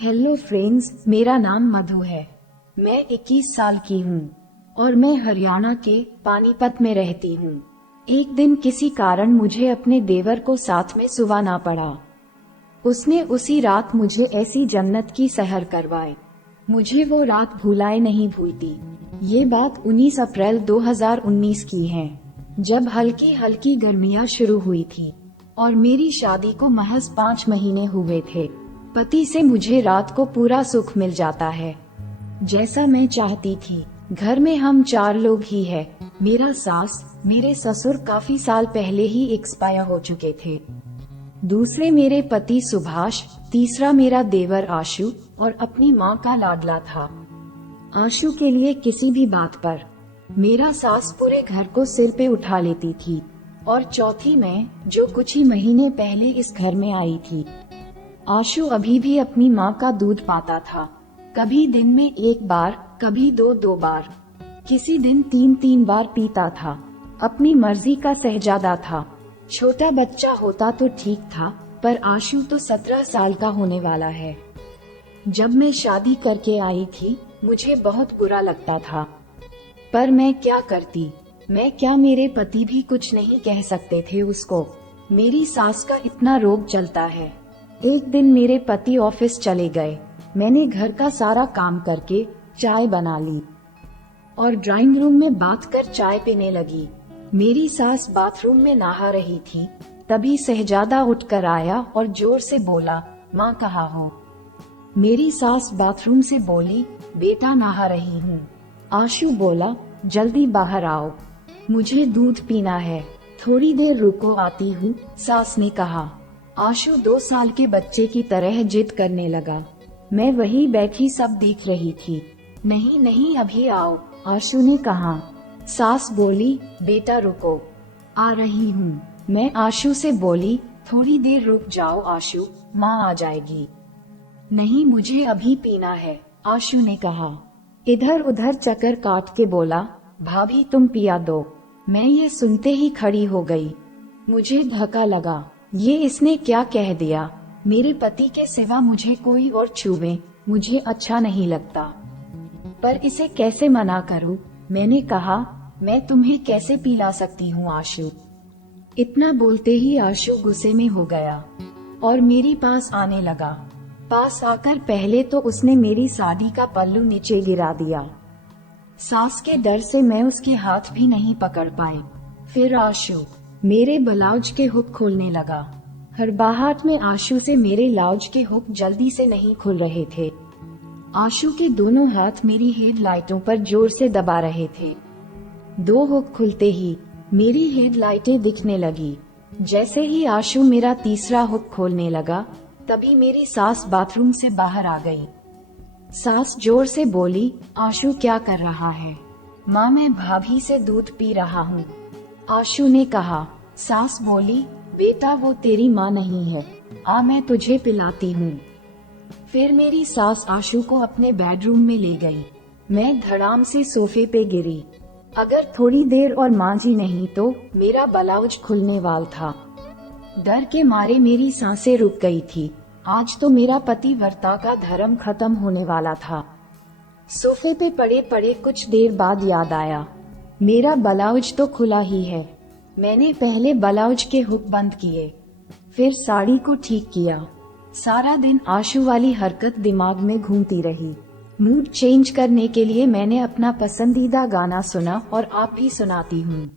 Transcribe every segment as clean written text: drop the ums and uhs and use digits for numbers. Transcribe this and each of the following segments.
Hello friends, मेरा नाम मधु है। मैं 21 साल की हूँ और मैं हरियाणा के पानीपत में रहती हूँ। एक दिन किसी कारण मुझे अपने देवर को साथ में सुवाना पड़ा। उसने उसी रात मुझे ऐसी जन्नत की सहर करवाई, मुझे वो रात भुलाए नहीं भूलती। ये बात 19 अप्रैल 2019 की है, जब हल्की हल्की गर्मियाँ शुरू हुई थी और मेरी शादी को महज 5 महीने हुए थे। पति से मुझे रात को पूरा सुख मिल जाता है, जैसा मैं चाहती थी। घर में हम 4 लोग ही हैं। मेरा सास, मेरे ससुर काफी साल पहले ही एक्सपायर हो चुके थे। दूसरे मेरे पति सुभाष, तीसरा मेरा देवर आशु और अपनी माँ का लाडला था। आशु के लिए किसी भी बात पर मेरा सास पूरे घर को सिर पे उठा लेती थी। और चौथी मैं, जो कुछ ही महीने पहले इस घर में आई थी। आशु अभी भी अपनी माँ का दूध पाता था, कभी दिन में 1 बार, कभी 2 बार, किसी दिन 3 बार पीता था। अपनी मर्जी का शहजादा था। छोटा बच्चा होता तो ठीक था, पर आशु तो 17 साल का होने वाला है। जब मैं शादी करके आई थी, मुझे बहुत बुरा लगता था, पर मैं क्या करती। मैं क्या, मेरे पति भी कुछ नहीं कह सकते थे उसको। मेरी सास का इतना रोब चलता है। एक दिन मेरे पति ऑफिस चले गए। मैंने घर का सारा काम करके चाय बना ली और ड्राइंग रूम में बात कर चाय पीने लगी। मेरी सास बाथरूम में नहा रही थी। तभी शहजादा उठकर आया और जोर से बोला, माँ कहाँ हो? मेरी सास बाथरूम से बोली, बेटा नहा रही हूँ। आशु बोला, जल्दी बाहर आओ, मुझे दूध पीना है। थोड़ी देर रुको, आती हूँ, सास ने कहा। आशु 2 साल के बच्चे की तरह जिद करने लगा। मैं वहीं बैठी सब देख रही थी। नहीं नहीं, अभी आओ, आशु ने कहा। सास बोली, बेटा रुको, आ रही हूँ। मैं आशु से बोली, थोड़ी देर रुक जाओ आशु, माँ आ जाएगी। नहीं, मुझे अभी पीना है, आशु ने कहा। इधर उधर चक्कर काट के बोला, भाभी तुम पिया दो। मैं ये सुनते ही खड़ी हो गई। मुझे धक्का लगा, ये इसने क्या कह दिया। मेरे पति के सिवा मुझे कोई और छुए मुझे अच्छा नहीं लगता, पर इसे कैसे मना करूं। मैंने कहा, मैं तुम्हें कैसे पिला सकती हूँ आशु। इतना बोलते ही आशु गुस्से में हो गया और मेरी पास आने लगा। पास आकर पहले तो उसने मेरी साड़ी का पल्लू नीचे गिरा दिया। सास के डर से मैं उसके हाथ भी नहीं पकड़ पाई। फिर आशु मेरे ब्लाउज के हुक खोलने लगा। हड़बड़ाहट में आशु से मेरे ब्लाउज के हुक जल्दी से नहीं खुल रहे थे। आशु के दोनों हाथ मेरी हेडलाइटों पर जोर से दबा रहे थे। 2 हुक खुलते ही मेरी हेडलाइटें दिखने लगी। जैसे ही आशु मेरा तीसरा हुक खोलने लगा, तभी मेरी सास बाथरूम से बाहर आ गई। सास जोर से बोली, आशु क्या कर रहा है? माँ, मैं भाभी से दूध पी रहा हूँ, आशु ने कहा। सास बोली, बेटा वो तेरी माँ नहीं है, आ मैं तुझे पिलाती हूँ। फिर मेरी सास आशु को अपने बेडरूम में ले गई। मैं धड़ाम से सोफे पे गिरी। अगर थोड़ी देर और मांझी नहीं तो मेरा ब्लाउज खुलने वाला था। डर के मारे मेरी सांसें रुक गई थी। आज तो मेरा पतिव्रता का धर्म खत्म होने वाला था। सोफे पे पड़े पड़े कुछ देर बाद याद आया, मेरा ब्लाउज तो खुला ही है। मैंने पहले ब्लाउज के हुक बंद किए, फिर साड़ी को ठीक किया। सारा दिन आशु वाली हरकत दिमाग में घूमती रही। मूड चेंज करने के लिए मैंने अपना पसंदीदा गाना सुना और आप भी सुनाती हूँ।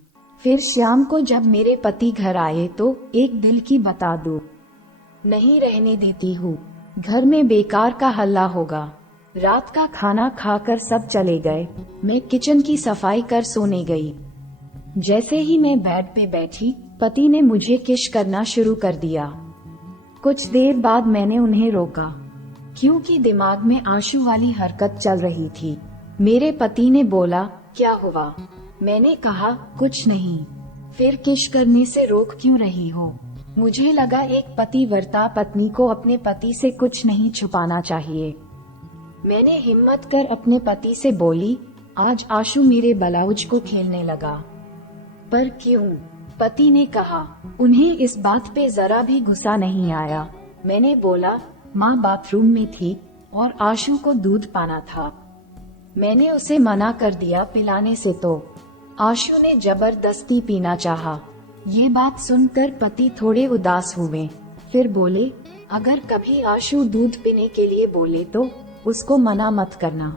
फिर शाम को जब मेरे पति घर आए तो एक दिल की बता दूं, नहीं रहने देती हूँ। घर में बेकार का हल्ला होगा। रात का खाना खाकर सब चले गए। मैं किचन की सफाई कर सोने गई। जैसे ही मैं बेड पे बैठी, पति ने मुझे किस करना शुरू कर दिया। कुछ देर बाद मैंने उन्हें रोका, क्योंकि दिमाग में आशु वाली हरकत चल रही थी। मेरे पति ने बोला, क्या हुआ? मैंने कहा, कुछ नहीं। फिर किस करने से रोक क्यों रही हो? मुझे लगा एक पतिव्रता पत्नी को अपने पति से कुछ नहीं छुपाना चाहिए। मैंने हिम्मत कर अपने पति से बोली, आज आशु मेरे ब्लाउज को खेलने लगा। पर क्यों? पति ने कहा। उन्हें इस बात पे जरा भी गुस्सा नहीं आया। मैंने बोला, माँ बाथरूम में थी, और आशु को दूध पाना था। मैंने उसे मना कर दिया पिलाने से, तो आशु ने जबरदस्ती पीना चाहा। ये बात सुनकर पति थोड़े उदास हुए। फिर बोले, अगर कभी आशु दूध पीने के लिए बोले तो उसको मना मत करना।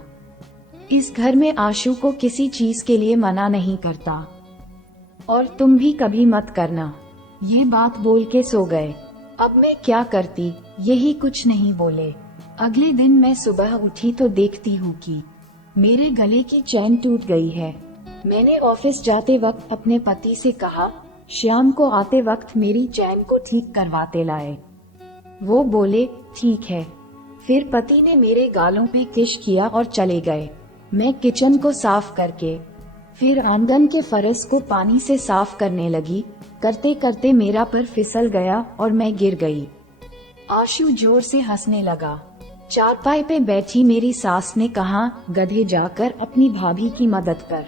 इस घर में आशु को किसी चीज के लिए मना नहीं करता, और तुम भी कभी मत करना। ये बात बोल के सो गए। अब मैं क्या करती, यही कुछ नहीं बोले। अगले दिन मैं सुबह उठी तो देखती हूँ कि मेरे गले की चैन टूट गई है। मैंने ऑफिस जाते वक्त अपने पति से कहा, शाम को आते वक्त मेरी चैन को ठीक करवाते लाए। वो बोले, ठीक है। फिर पति ने मेरे गालों पे किस किया और चले गए। मैं किचन को साफ करके फिर आंगन के फर्श को पानी से साफ करने लगी। करते करते मेरा पैर फिसल गया और मैं गिर गई। आशु जोर से हंसने लगा। चारपाई पे बैठी मेरी सास ने कहा, गधे, जाकर अपनी भाभी की मदद कर।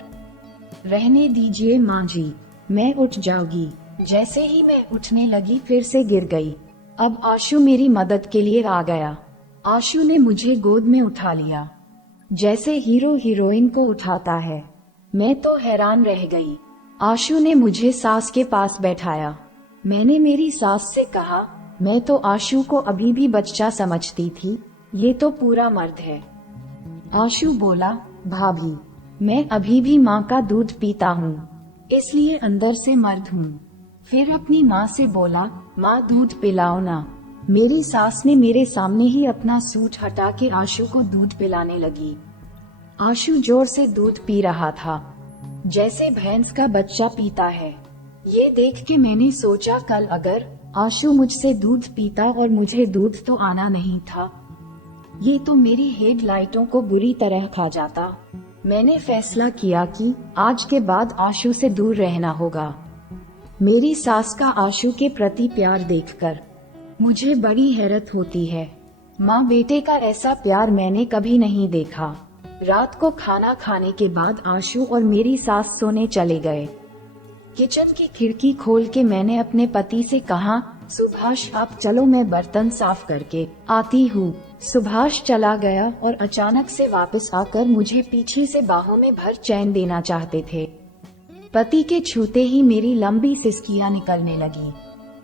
रहने दीजिए माँ जी, मैं उठ जाऊंगी। जैसे ही मैं उठने लगी फिर से गिर गई। अब आशु मेरी मदद के लिए आ गया। आशु ने मुझे गोद में उठा लिया, जैसे हीरो हीरोइन को उठाता है। मैं तो हैरान रह गई। आशु ने मुझे सास के पास बैठाया। मैंने मेरी सास से कहा, मैं तो आशु को अभी भी बच्चा समझती थी, ये तो पूरा मर्द है। आशु बोला, भाभी, मैं अभी भी माँ का दूध पीता हूँ, इसलिए अंदर से मर्द हूँ। फिर अपनी माँ से बोला, माँ दूध पिलाओ ना। मेरी सास ने मेरे सामने ही अपना सूट हटा के आशु को दूध पिलाने लगी। आशु जोर से दूध पी रहा था, जैसे भैंस का बच्चा पीता है। ये देख के मैंने सोचा, कल अगर आशु मुझसे दूध पीता और मुझे दूध तो आना नहीं था, ये तो मेरी हेडलाइटों को बुरी तरह खा जाता। मैंने फैसला किया कि आज के बाद आशु से दूर रहना होगा। मेरी सास का आशु के प्रति प्यार देखकर मुझे बड़ी हैरत होती है। माँ बेटे का ऐसा प्यार मैंने कभी नहीं देखा। रात को खाना खाने के बाद आशु और मेरी सास सोने चले गए। किचन की खिड़की खोल के मैंने अपने पति से कहा, सुभाष आप चलो, मैं बर्तन साफ करके आती हूँ। सुभाष चला गया और अचानक से वापस आकर मुझे पीछे से बाहों में भर चैन देना चाहते थे। पति के छूते ही मेरी लंबी सिसकियां निकलने लगी।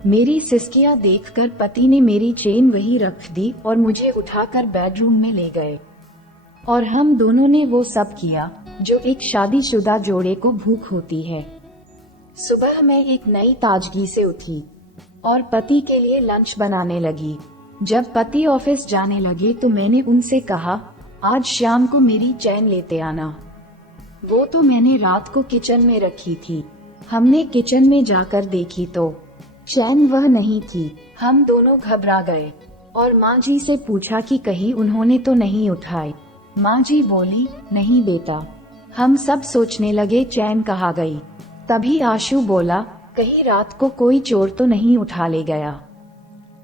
मेरी सिसकियां देखकर पति ने मेरी चेन वहीं रख दी और मुझे उठाकर बेडरूम में ले गए, और हम दोनों ने वो सब किया जो एक शादीशुदा जोड़े को भूख होती है। सुबह मैं एक नई ताजगी से उठी और पति के लिए लंच बनाने लगी। जब पति ऑफिस जाने लगे तो मैंने उनसे कहा, आज शाम को मेरी चैन लेते आना। वो तो मैंने रात को किचन में रखी थी। हमने किचन में जाकर देखी तो चैन वह नहीं थी। हम दोनों घबरा गए और माँ जी से पूछा कि कहीं उन्होंने तो नहीं उठाई। माँ जी बोली, नहीं बेटा। हम सब सोचने लगे चैन कहाँ गई। तभी आशु बोला, कहीं रात को कोई चोर तो नहीं उठा ले गया।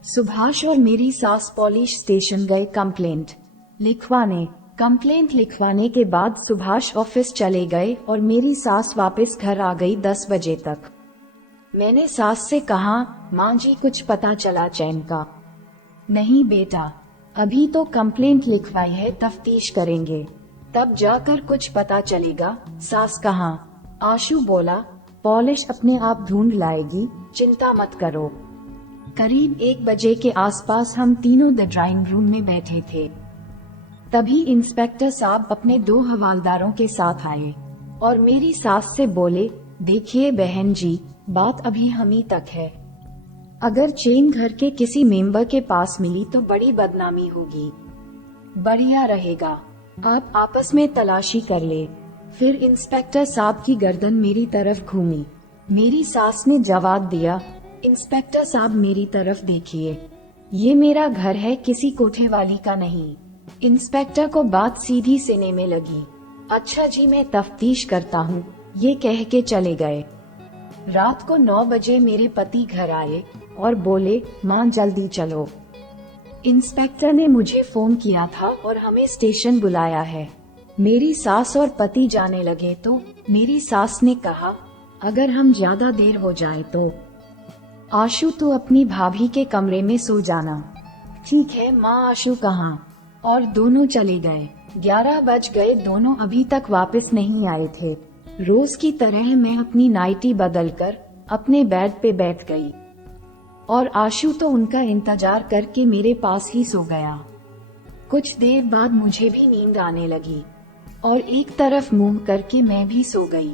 सुभाष और मेरी सास पुलिस स्टेशन गए कंप्लेंट लिखवाने। कंप्लेंट लिखवाने के बाद सुभाष ऑफिस चले गए और मेरी सास वापस घर आ गई 10 बजे तक। मैंने सास से कहा, माँ जी कुछ पता चला चैन का? नहीं बेटा, अभी तो कंप्लेंट लिखवाई है, तफ्तीश करेंगे, तब जाकर कुछ पता चलेगा। सास कहा? आशु बोला, पुलिस अपने आप ढूंढ लाएगी, चिंता मत करो। करीब 1 बजे के आसपास हम तीनों द ड्राइंग रूम में बैठे थे। तभी इंस्पेक्टर साहब अपने 2 हवालदारों के साथ आए और मेरी सास से बोले, देखिए बहन जी, बात अभी हम ही तक है। अगर चेन घर के किसी मेंबर के पास मिली तो बड़ी बदनामी होगी। बढ़िया रहेगा आप आपस में तलाशी कर ले। फिर इंस्पेक्टर साहब की गर्दन मेरी तरफ घूमी। मेरी सास ने जवाब दिया, इंस्पेक्टर साहब मेरी तरफ देखिए, ये मेरा घर है, किसी कोठे वाली का नहीं। इंस्पेक्टर को बात सीधी सीने में लगी। अच्छा जी, मैं तफ्तीश करता हूँ, ये कह के चले गए। रात को 9 बजे मेरे पति घर आए और बोले, माँ जल्दी चलो, इंस्पेक्टर ने मुझे फोन किया था और हमें स्टेशन बुलाया है। मेरी सास और पति जाने लगे तो मेरी सास ने कहा, अगर हम ज्यादा देर हो जाए तो आशु तू अपनी भाभी के कमरे में सो जाना। ठीक है माँ। आशु कहाँ? और दोनों चले गए। 11 बज गए, दोनों अभी तक वापस नहीं आए थे। रोज की तरह मैं अपनी नाइटी बदलकर अपने बेड पे बैठ गई और आशु तो उनका इंतजार करके मेरे पास ही सो गया। कुछ देर बाद मुझे भी नींद आने लगी और एक तरफ मुंह करके मैं भी सो गई।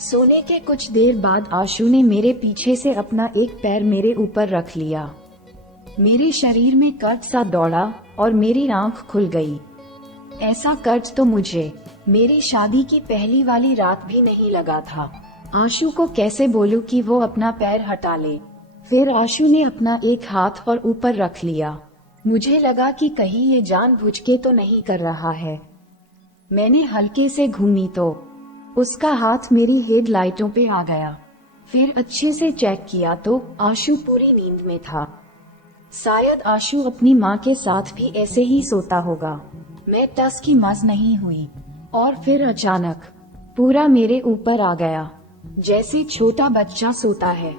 सोने के कुछ देर बाद आशु ने मेरे पीछे से अपना एक पैर मेरे ऊपर रख लिया। मेरे शरीर में कर्ज सा दौड़ा और मेरी आंख खुल गई। ऐसा कर्ज तो मुझे मेरी शादी की पहली वाली रात भी नहीं लगा था। आशु को कैसे बोलूं कि वो अपना पैर हटा ले। फिर आशु ने अपना एक हाथ और ऊपर रख लिया। मुझे लगा कि कहीं ये जानबूझ के तो नहीं कर रहा है। मैंने हल्के से घूमी तो उसका हाथ मेरी हेडलाइटों पे आ गया। फिर अच्छे से चेक किया तो आशु पूरी नींद में था। शायद आशु अपनी माँ के साथ भी ऐसे ही सोता होगा। मैं टस की मस नहीं हुई और फिर अचानक पूरा मेरे ऊपर आ गया, जैसे छोटा बच्चा सोता है।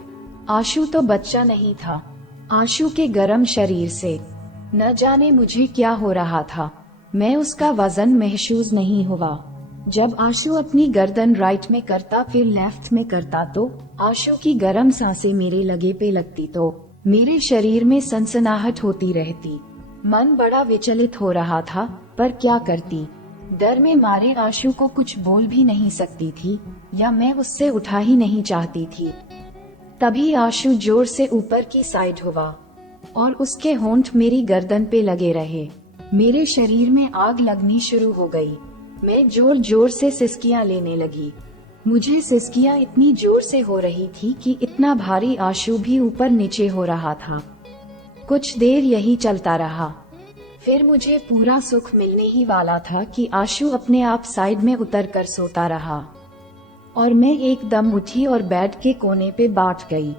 आशु तो बच्चा नहीं था। आशु के गर्म शरीर से न जाने मुझे क्या हो रहा था। मैं उसका वजन महसूस नहीं हुआ। जब आशु अपनी गर्दन राइट में करता फिर लेफ्ट में करता तो आशु की गर्म सांसें मेरे लगे पे लगती तो मेरे शरीर में सनसनाहट होती रहती। मन बड़ा विचलित हो रहा था, पर क्या करती। डर में मारे आशु को कुछ बोल भी नहीं सकती थी या मैं उससे उठा ही नहीं चाहती थी। तभी आशु जोर से ऊपर की साइड हुआ और उसके होंठ मेरी गर्दन पे लगे रहे। मेरे शरीर में आग लगनी शुरू हो गई। मैं जोर जोर से सिसकियां लेने लगी। मुझे सिसकियां इतनी जोर से हो रही थी कि इतना भारी आशु भी ऊपर नीचे हो रहा था। कुछ देर यही चलता रहा। फिर मुझे पूरा सुख मिलने ही वाला था कि आशु अपने आप साइड में उतर कर सोता रहा और मैं एकदम उठी और बेड के कोने पे बैठ गई।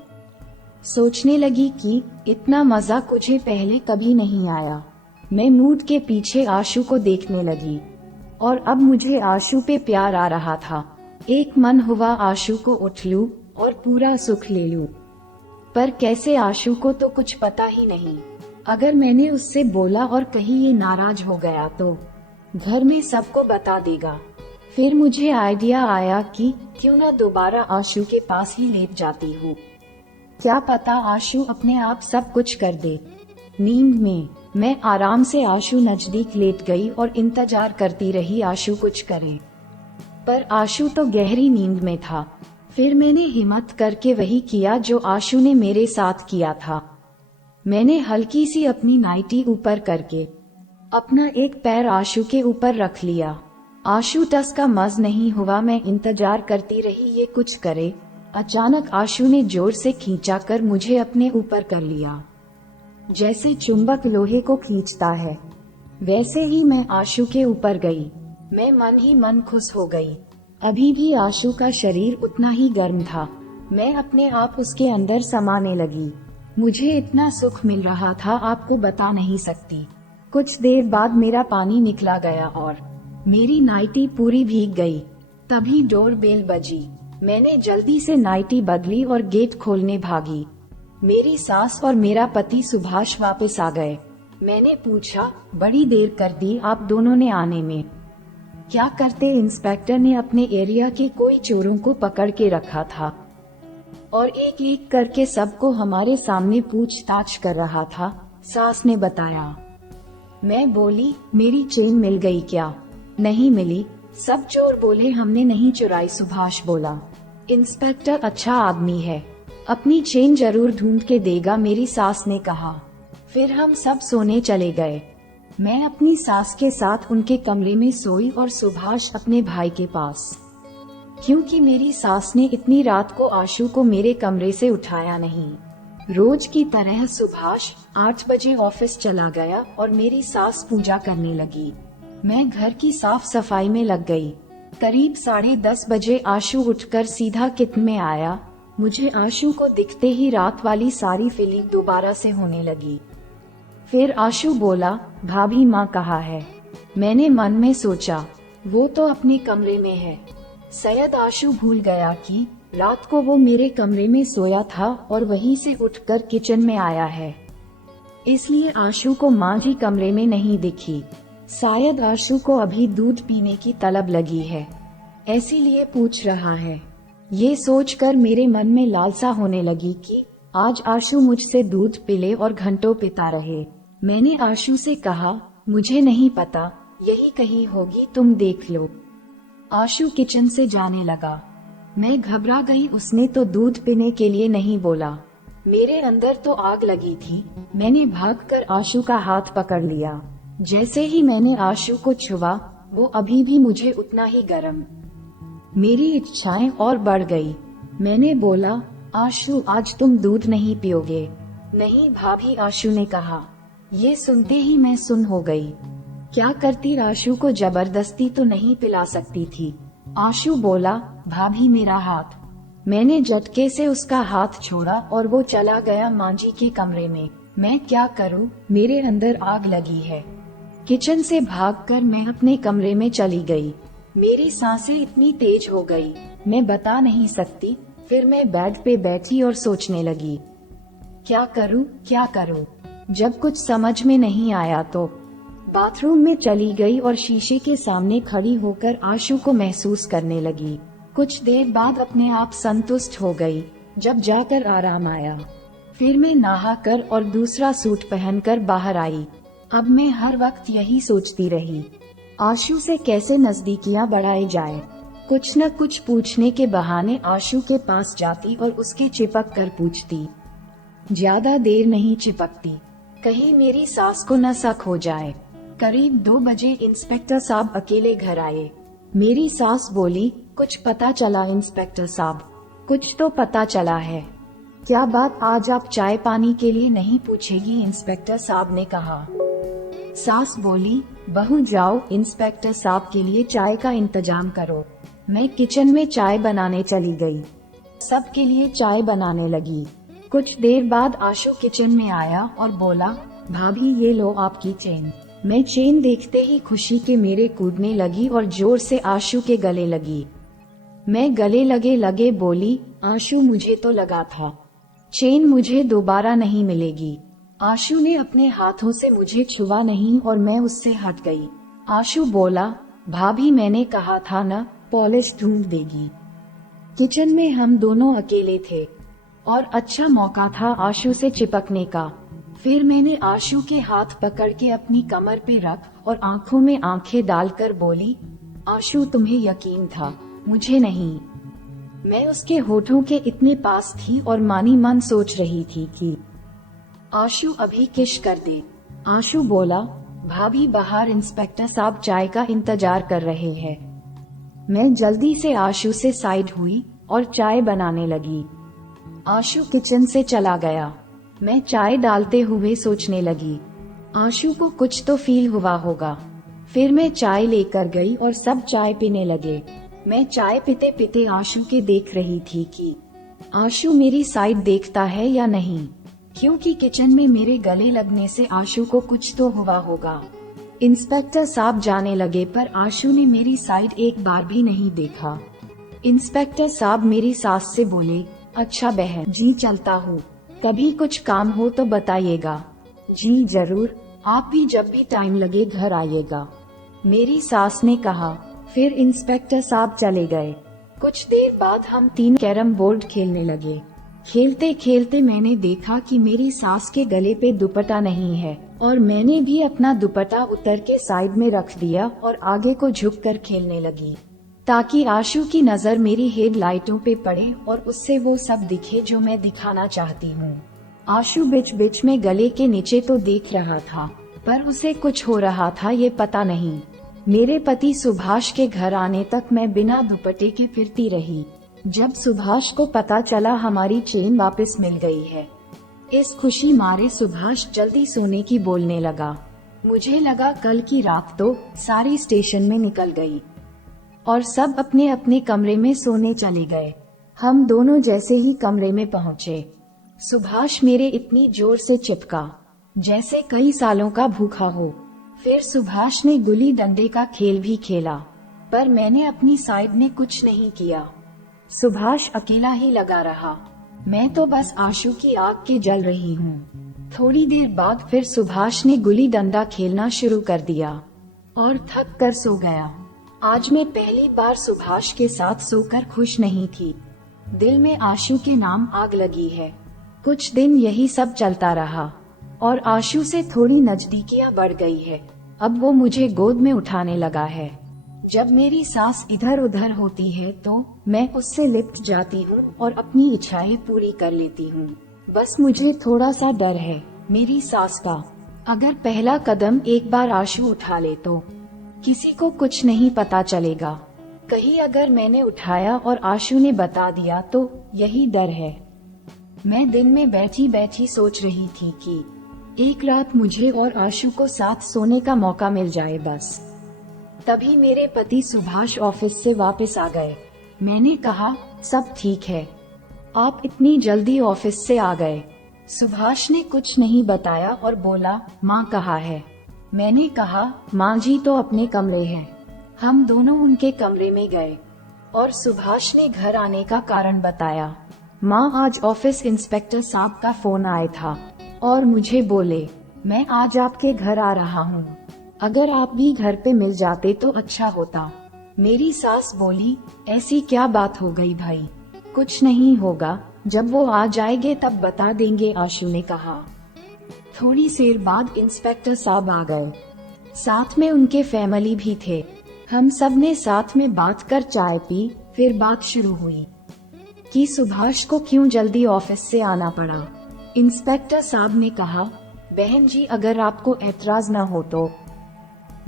सोचने लगी कि इतना मजा मुझे पहले कभी नहीं आया। मैं मूड के पीछे आशु को देखने लगी और अब मुझे आशु पे प्यार आ रहा था। एक मन हुआ आशु को उठ लूं और पूरा सुख ले लूं, पर कैसे आशु को तो कुछ पता ही नहीं। अगर मैंने उससे बोला और कहीं ये नाराज हो गया तो घर में सबको बता देगा। फिर मुझे आइडिया आया कि क्यों ना दोबारा आशु के पास ही लेट जाती हूँ। क्या पता आशु अपने आप सब कुछ कर दे। नींद में मैं आराम से आशु नजदीक लेट गई और इंतजार करती रही आशु कुछ करे, पर आशु तो गहरी नींद में था। फिर मैंने हिम्मत करके वही किया जो आशु ने मेरे साथ किया था। मैंने हल्की सी अपनी नाइटी ऊपर करके अपना एक पैर आशु के ऊपर रख लिया। आशु टस का मज नहीं हुआ। मैं इंतजार करती रही ये कुछ करे। अचानक आशु ने जोर से खींचा कर मुझे अपने ऊपर कर लिया। जैसे चुंबक लोहे को खींचता है, वैसे ही मैं आशु के ऊपर गई। मैं मन ही मन खुश हो गई। अभी भी आशु का शरीर उतना ही गर्म था। मैं अपने आप उसके अंदर समाने लगी। मुझे इतना सुख मिल रहा था आपको बता नहीं सकती। कुछ देर बाद मेरा पानी निकला गया और मेरी नाइटी पूरी भीग गई। तभी डोर बेल बजी। मैंने जल्दी से नाइटी बदली और गेट खोलने भागी। मेरी सास और मेरा पति सुभाष वापस आ गए। मैंने पूछा, बड़ी देर कर दी आप दोनों ने आने में। क्या करते, इंस्पेक्टर ने अपने एरिया के कोई चोरों को पकड़ के रखा था और एक एक करके सबको हमारे सामने पूछताछ कर रहा था, सास ने बताया। मैं बोली, मेरी चेन मिल गई क्या? नहीं मिली, सब चोर बोले हमने नहीं चुराई, सुभाष बोला। इंस्पेक्टर अच्छा आदमी है, अपनी चेन जरूर ढूंढ के देगा, मेरी सास ने कहा। फिर हम सब सोने चले गए। मैं अपनी सास के साथ उनके कमरे में सोई और सुभाष अपने भाई के पास, क्योंकि मेरी सास ने इतनी रात को आशु को मेरे कमरे से उठाया नहीं। रोज की तरह सुभाष 8 बजे ऑफिस चला गया और मेरी सास पूजा करने लगी। मैं घर की साफ सफाई में लग गई। करीब 10:30 बजे आशु उठकर सीधा किचन में आया। मुझे आशु को दिखते ही रात वाली सारी फीलिंग दोबारा से होने लगी। फिर आशु बोला, भाभी माँ कहाँ है? मैंने मन में सोचा, वो तो अपने कमरे में है। शायद आशु भूल गया कि रात को वो मेरे कमरे में सोया था और वहीं से उठकर किचन में आया है, इसलिए आशु को माँ जी कमरे में नहीं दिखी। शायद आशु को अभी दूध पीने की तलब लगी है, इसीलिए पूछ रहा है। ये सोचकर मेरे मन में लालसा होने लगी कि आज आशु मुझसे दूध पिले और घंटों पिता रहे। मैंने आशु से कहा, मुझे नहीं पता, यही कहीं होगी, तुम देख लो। आशु किचन से जाने लगा। मैं घबरा गई, उसने तो दूध पीने के लिए नहीं बोला। मेरे अंदर तो आग लगी थी। मैंने भागकर आशु का हाथ पकड़ लिया। जैसे ही मैंने आशु को छुआ, वो अभी भी मुझे उतना ही गर्म। मेरी इच्छाएं और बढ़ गई। मैंने बोला, आशु आज तुम दूध नहीं पियोगे। नहीं भाभी, आशु ने कहा। ये सुनते ही मैं सुन हो गई। क्या करती, आशु को जबरदस्ती तो नहीं पिला सकती थी। आशु बोला, भाभी मेरा हाथ। मैंने झटके से उसका हाथ छोड़ा और वो चला गया माँ जी के कमरे में। मैं क्या करूं, मेरे अंदर आग लगी है। किचन से भागकर मैं अपने कमरे में चली गई। मेरी सांसें इतनी तेज हो गई, मैं बता नहीं सकती। फिर मैं बेड पे बैठी और सोचने लगी, क्या करूं, क्या करूं। जब कुछ समझ में नहीं आया तो बाथरूम में चली गई और शीशे के सामने खड़ी होकर आशु को महसूस करने लगी। कुछ देर बाद अपने आप संतुष्ट हो गई। जब जाकर आराम आया, फिर मैं नहाकर और दूसरा सूट पहनकर बाहर आई। अब मैं हर वक्त यही सोचती रही, आशु से कैसे नजदीकियां बढ़ाई जाए। कुछ न कुछ पूछने के बहाने आशु के पास जाती और उसके चिपक कर पूछती। ज्यादा देर नहीं चिपकती, कहीं मेरी सास को न शक हो जाए। करीब 2 बजे इंस्पेक्टर साहब अकेले घर आए। मेरी सास बोली, कुछ पता चला इंस्पेक्टर साहब? कुछ तो पता चला है। क्या बात, आज आप चाय पानी के लिए नहीं पूछेगी? इंस्पेक्टर साहब ने कहा। सास बोली, बहू जाओ इंस्पेक्टर साहब के लिए चाय का इंतजाम करो। मैं किचन में चाय बनाने चली गई। सबके लिए चाय बनाने लगी। कुछ देर बाद आशु किचन में आया और बोला, भाभी ये लो आपकी चेन। मैं चेन देखते ही खुशी के मेरे कूदने लगी और जोर से आशु के गले लगी। मैं गले लगे लगे बोली, आशु मुझे तो लगा था चेन मुझे दोबारा नहीं मिलेगी। आशु ने अपने हाथों से मुझे छुआ नहीं और मैं उससे हट गई। आशु बोला, भाभी मैंने कहा था ना, पॉलिश ढूंढ देगी। किचन में हम दोनों अकेले थे और अच्छा मौका था आशु से चिपकने का। फिर मैंने आशु के हाथ पकड़ के अपनी कमर पे रख और आंखों में आंखें डालकर बोली, आशु तुम्हें यकीन था, मुझे नहीं। मैं उसके होठों के इतने पास थी और मानी मन सोच रही थी कि आशु अभी किश कर दे। आशु बोला, भाभी बाहर इंस्पेक्टर साहब चाय का इंतजार कर रहे हैं। मैं जल्दी से आशु से साइड हुई और चाय बनाने लगी। आशु किचन से चला गया। मैं चाय डालते हुए सोचने लगी, आशु को कुछ तो फील हुआ होगा। फिर मैं चाय लेकर गई और सब चाय पीने लगे। मैं चाय पीते पीते आशु के देख रही थी कि आशु मेरी साइड देखता है या नहीं, क्योंकि किचन में मेरे गले लगने से आशु को कुछ तो हुआ होगा। इंस्पेक्टर साहब जाने लगे पर आशु ने मेरी साइड एक बार भी नहीं देखा। इंस्पेक्टर साहब मेरी सास से बोले, अच्छा बहन जी चलता हूँ, कभी कुछ काम हो तो बताइएगा। जी जरूर, आप भी जब भी टाइम लगे घर आइएगा, मेरी सास ने कहा। फिर इंस्पेक्टर साहब चले गए। कुछ देर बाद हम 3 कैरम बोर्ड खेलने लगे। खेलते खेलते मैंने देखा कि मेरी सास के गले पे दुपट्टा नहीं है और मैंने भी अपना दुपट्टा उतर के साइड में रख दिया और आगे को झुककर खेलने लगी, ताकि आशु की नजर मेरी हेडलाइटों पे पड़े और उससे वो सब दिखे जो मैं दिखाना चाहती हूँ। आशु बीच बीच में गले के नीचे तो देख रहा था, पर उसे कुछ हो रहा था ये पता नहीं। मेरे पति सुभाष के घर आने तक मैं बिना दुपट्टे के फिरती रही। जब सुभाष को पता चला हमारी चेन वापस मिल गई है, इस खुशी मारे सुभाष जल्दी सोने की बोलने लगा। मुझे लगा कल की रात तो सारी स्टेशन में निकल गई और सब अपने अपने कमरे में सोने चले गए। हम दोनों जैसे ही कमरे में पहुँचे, सुभाष मेरे इतनी जोर से चिपका जैसे कई सालों का भूखा हो। फिर सुभाष ने गुल्ली डंडे का खेल भी खेला, पर मैंने अपनी साइड में कुछ नहीं किया। सुभाष अकेला ही लगा रहा। मैं तो बस आशु की आग के जल रही हूँ। थोड़ी देर बाद फिर सुभाष ने गुल्ली डंडा खेलना शुरू कर दिया। और थक कर सो गया। आज मैं पहली बार सुभाष के साथ सोकर खुश नहीं थी। दिल में आशु के नाम आग लगी है। कुछ दिन यही सब चलता रहा और आशु से थोड़ी नजदीकियां बढ़ गई है। अब वो मुझे गोद में उठाने लगा है। जब मेरी सांस इधर उधर होती है तो मैं उससे लिपट जाती हूँ और अपनी इच्छाएं पूरी कर लेती हूँ। बस मुझे थोड़ा सा डर है मेरी सांस का। अगर पहला कदम एक बार आशु उठा ले तो किसी को कुछ नहीं पता चलेगा। कहीं अगर मैंने उठाया और आशु ने बता दिया तो यही डर है। मैं दिन में बैठी बैठी सोच रही थी कि एक रात मुझे और आशु को साथ सोने का मौका मिल जाए बस। तभी मेरे पति सुभाष ऑफिस से वापस आ गए। मैंने कहा, सब ठीक है, आप इतनी जल्दी ऑफिस से आ गए। सुभाष ने कुछ नहीं बताया और बोला, माँ कहाँ है? मैंने कहा, माँ जी तो अपने कमरे हैं। हम दोनों उनके कमरे में गए और सुभाष ने घर आने का कारण बताया। माँ, आज ऑफिस इंस्पेक्टर साहब का फोन आया था और मुझे बोले, मैं आज आपके घर आ रहा हूँ, अगर आप भी घर पे मिल जाते तो अच्छा होता। मेरी सास बोली, ऐसी क्या बात हो गई भाई? कुछ नहीं होगा, जब वो आ जाएंगे तब बता देंगे, आशु ने कहा। थोड़ी देर बाद इंस्पेक्टर साहब आ गए। साथ में उनके फैमिली भी थे। हम सब ने साथ में बात कर चाय पी। फिर बात शुरू हुई कि सुभाष को क्यों जल्दी ऑफिस से आना पड़ा। इंस्पेक्टर साहब ने कहा, बहन जी, अगर आपको एतराज न हो तो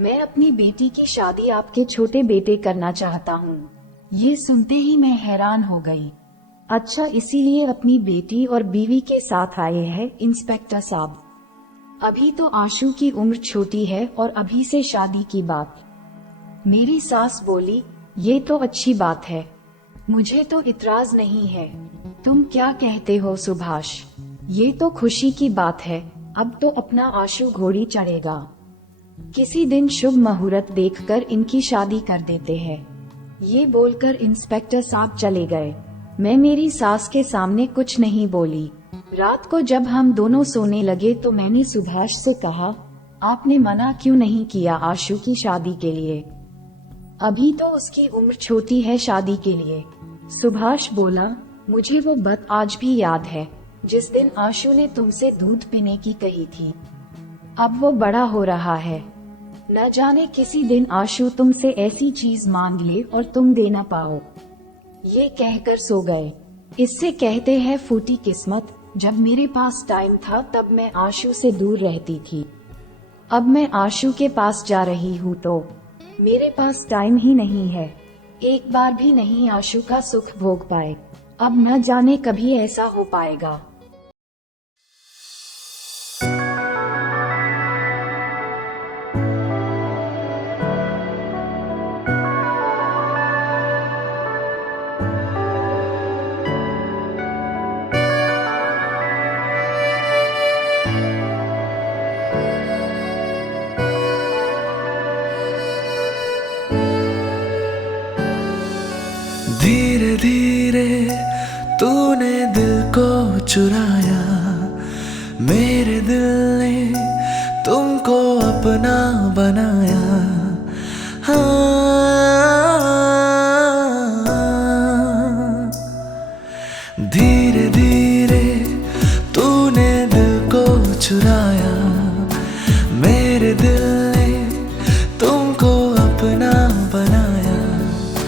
मैं अपनी बेटी की शादी आपके छोटे बेटे करना चाहता हूँ। ये सुनते ही मैं हैरान हो गई। अच्छा, इसीलिए अपनी बेटी और बीवी के साथ आए हैं इंस्पेक्टर साहब? अभी तो आशु की उम्र छोटी है और अभी से शादी की बात। मेरी सास बोली, ये तो अच्छी बात है, मुझे तो इतराज नहीं है। तुम क्या कहते हो सुभाष? ये तो खुशी की बात है, अब तो अपना आशु घोड़ी चढ़ेगा। किसी दिन शुभ मुहूर्त देखकर इनकी शादी कर देते हैं। ये बोलकर इंस्पेक्टर साहब चले गए। मैं मेरी सास के सामने कुछ नहीं बोली। रात को जब हम दोनों सोने लगे तो मैंने सुभाष से कहा, आपने मना क्यों नहीं किया आशु की शादी के लिए? अभी तो उसकी उम्र छोटी है शादी के लिए। सुभाष बोला, मुझे वो बात आज भी याद है जिस दिन आशु ने तुमसे दूध पीने की कही थी। अब वो बड़ा हो रहा है, न जाने किसी दिन आशु तुमसे ऐसी चीज मांग ले और तुम दे न पाओ। ये कहकर सो गए। इससे कहते हैं फूटी किस्मत। जब मेरे पास टाइम था तब मैं आशु से दूर रहती थी। अब मैं आशु के पास जा रही हूँ तो मेरे पास टाइम ही नहीं है। एक बार भी नहीं आशु का सुख भोग पाए। अब न जाने कभी ऐसा हो पाएगा। धीरे धीरे तूने दिल को चुराया, मेरे दिल ने तुमको अपना बनाया। हाँ, धीरे धीरे तूने दिल को चुराया, मेरे दिल ने तुमको